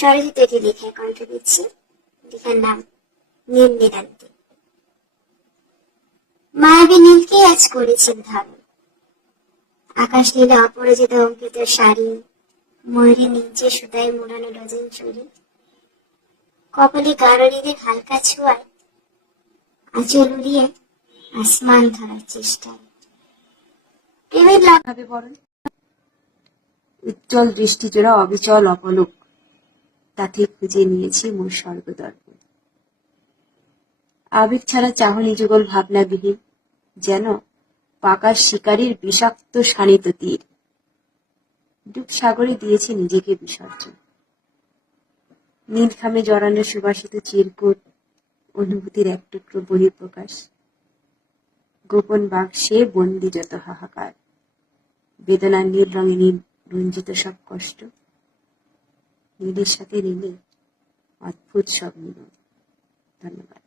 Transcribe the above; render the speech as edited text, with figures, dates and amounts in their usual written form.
স্বরচিত এটি লেখায় কণ্ঠ দিচ্ছি। লেখার নাম নীল নিদান্তে। মায়াবী নীলকে আজ করেছি ধারণ, আকাশ নীলে অপরাজিত অঙ্কিত শাড়ি, ময়ূরী নিচে সুতায় মোড়ানো লজেন চুরি, কপালে গারলীদের হালকা ছোঁয়ায় আঁচল উড়িয়ে আসমান ধরার চেষ্টায়। প্রেমের ভাবে বরণ উজ্জ্বল দৃষ্টিজোড়া অবিচল অপলক, তাতে খুঁজে নিয়েছি মোর স্বর্গদর্পণ। আবেগ ছাড়া চাহনি যুগল ভাবনাবিহীন, যেন পাকা শিকারীর বিষাক্ত শানিত তীর। ডুব সাগরে দিয়েছি নিজেকে বিসর্জন। নীলখামে জড়ানো সুবাসিত চিরকুট, অনুভূতির এক টুকরো বহিঃপ্রকাশ। গোপন বাক্সে বন্দি যত হাহাকার, বেদনার নীল রঙে নীল রঞ্জিত সব কষ্ট, নীলের সাথে নীলে অদ্ভুত সব মিলন। ধন্যবাদ।